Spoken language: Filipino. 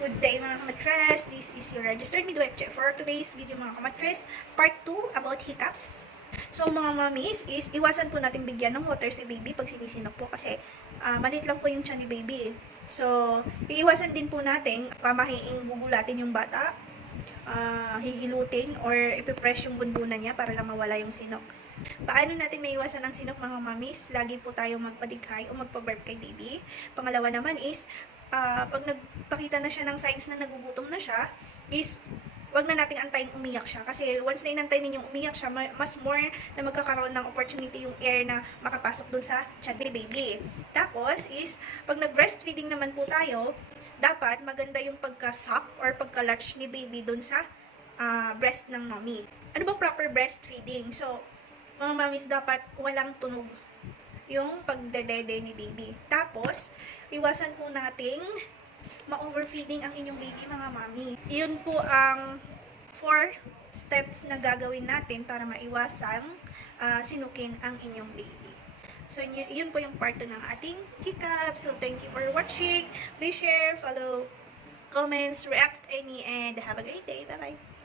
Good day mga kamatres, this is your registered midwife for today's video mga kamatres, part 2 about hiccups. So mga mamis is iwasan po natin bigyan ng water si baby pag sinisinok po kasi maliit lang po yung tiyan ni baby. So iiwasan din po natin pamahiing gugulatin yung bata, hihilutin or ipipress yung bunbunan niya para lang mawala yung sinok. Paano natin maiwasan ang sinok mga mamis? Lagi po tayo magpadighay o magpa-burp kay baby. Pangalawa naman is pag nagpakita na siya ng signs na nagugutom na siya, is wag na nating antayin umiyak siya. Kasi once na inantay ninyong umiyak siya, mas more na magkakaroon ng opportunity yung air na makapasok dun sa tiyan ni baby. Tapos is, pag nag-breastfeeding naman po tayo, dapat maganda yung pagka-suck or pagka-latch ni baby dun sa breast ng mommy. Ano bang proper breastfeeding? So, mga mommies, dapat walang tunog yung pagdedede ni baby. Tapos, iwasan po nating ma-overfeeding ang inyong baby mga mami. Yun po ang 4 steps na gagawin natin para maiwasang sinukin ang inyong baby. So, yun po yung part ng ating hiccup. So, thank you for watching. Please share, follow, comments, react any, and have a great day. Bye-bye.